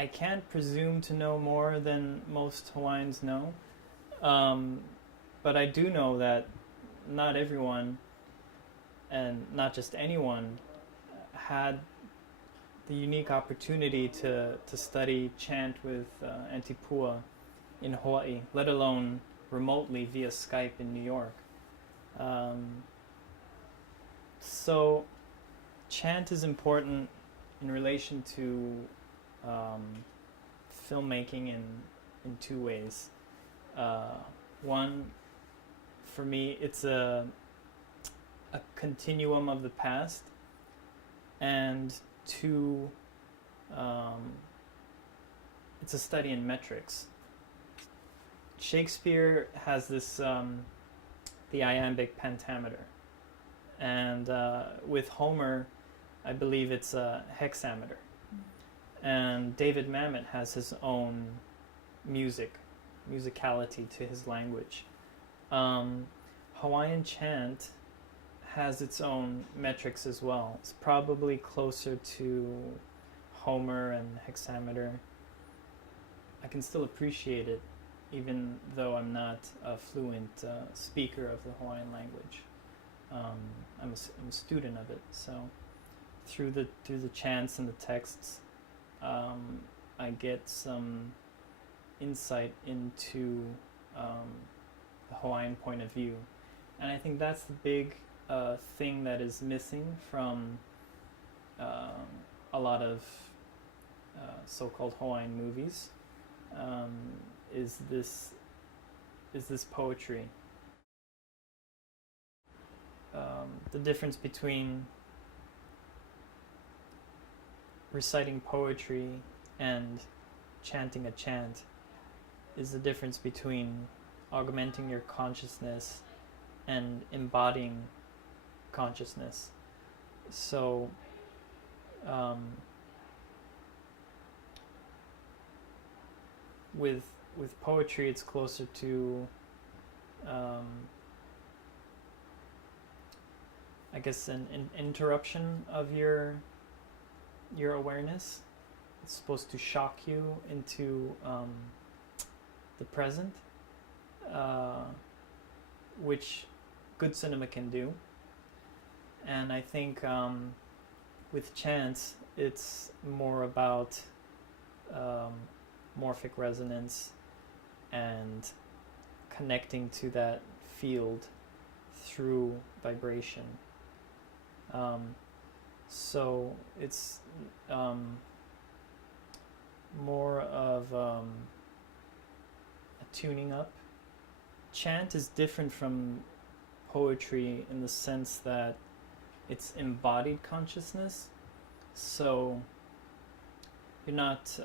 I can't presume to know more than most Hawaiians know, but I do know that not everyone, and not just anyone, had the unique opportunity to study chant with Antipua in Hawaii, let alone remotely via Skype in New York. So chant is important in relation to filmmaking in two ways. One, for me, it's a continuum of the past, and two, it's a study in metrics. Shakespeare has this the iambic pentameter, and with Homer, I believe it's a hexameter. And David Mamet has his own musicality to his language. Hawaiian chant has its own metrics as well. It's probably closer to Homer and hexameter. I can still appreciate it, even though I'm not a fluent speaker of the Hawaiian language. I'm a student of it, so through the chants and the texts, I get some insight into the Hawaiian point of view, and I think that's the big thing that is missing from a lot of so-called Hawaiian movies. Is this poetry? The difference between reciting poetry and chanting a chant is the difference between augmenting your consciousness and embodying consciousness. So with poetry, it's closer to I guess an interruption of your awareness. It's supposed to shock you into the present, which good cinema can do. And I think with chants, it's more about morphic resonance and connecting to that field through vibration. So it's more of a tuning up. Chant is different from poetry in the sense that it's embodied consciousness. So you're not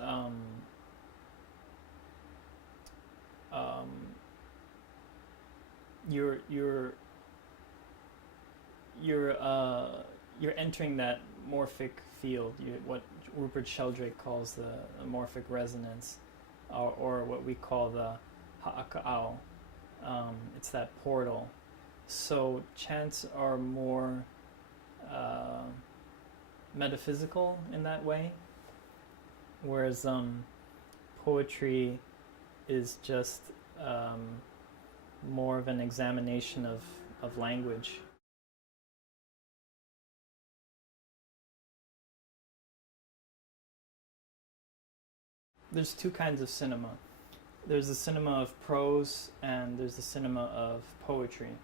you're entering that morphic field, what Rupert Sheldrake calls the morphic resonance, or what we call the ha'aka'ao. It's that portal. So chants are more metaphysical in that way, whereas poetry is just more of an examination of language. There's two kinds of cinema. There's the cinema of prose and there's the cinema of poetry.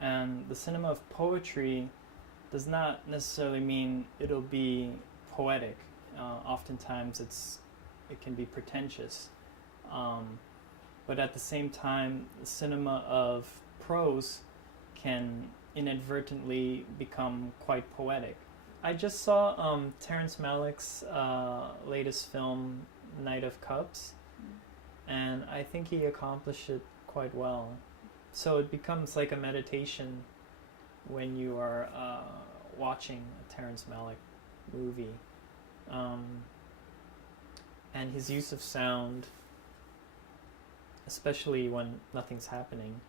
And the cinema of poetry does not necessarily mean it'll be poetic. Oftentimes it can be pretentious. But at the same time, the cinema of prose can inadvertently become quite poetic. I just saw Terrence Malick's latest film, Knight of Cups, and I think he accomplished it quite well. So it becomes like a meditation when you are watching a Terrence Malick movie. And his use of sound, especially when nothing's happening,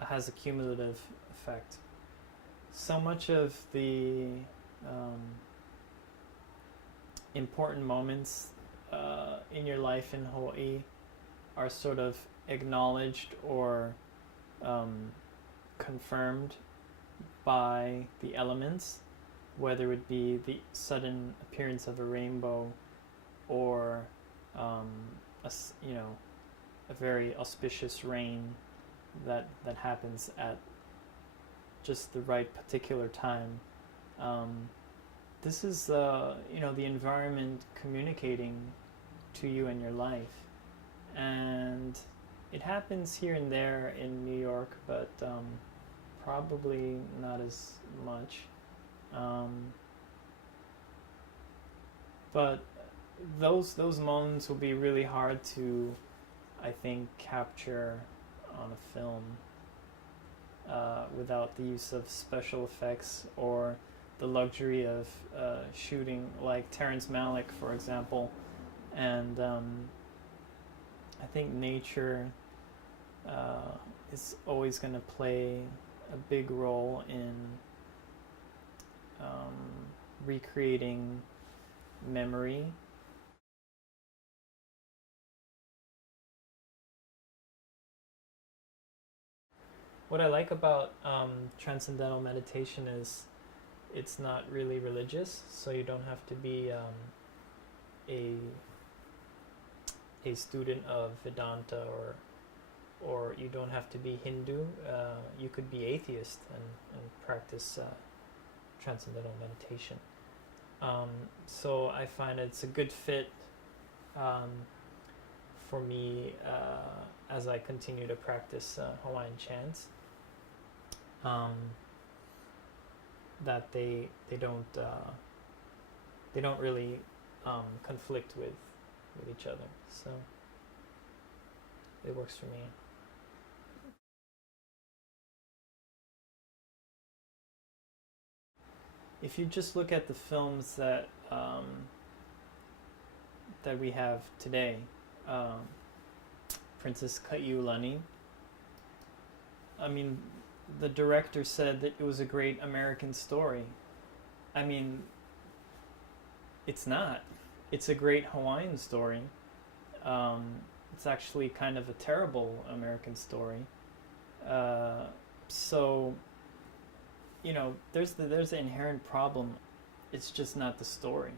has a cumulative effect. So much of the important moments in your life in Hawaii are sort of acknowledged or confirmed by the elements, whether it be the sudden appearance of a rainbow or a very auspicious rain that happens at just the right particular time. This is the environment communicating to you in your life, and it happens here and there in New York, but probably not as much. But those moments will be really hard to, I think, capture on a film without the use of special effects or the luxury of shooting like Terrence Malick, for example. And I think nature is always going to play a big role in recreating memory. What I like about Transcendental Meditation is it's not really religious, so you don't have to be a student of Vedanta, or you don't have to be Hindu. You could be atheist and practice Transcendental Meditation. So I find it's a good fit for me as I continue to practice Hawaiian chants. That they don't really conflict with each other, so it works for me. If you just look at the films that we have today, Princess Kaiulani, I mean, the director said that it was a great American story. I mean, it's not. It's a great Hawaiian story. It's actually kind of a terrible American story. So, there's the inherent problem. It's just not the story.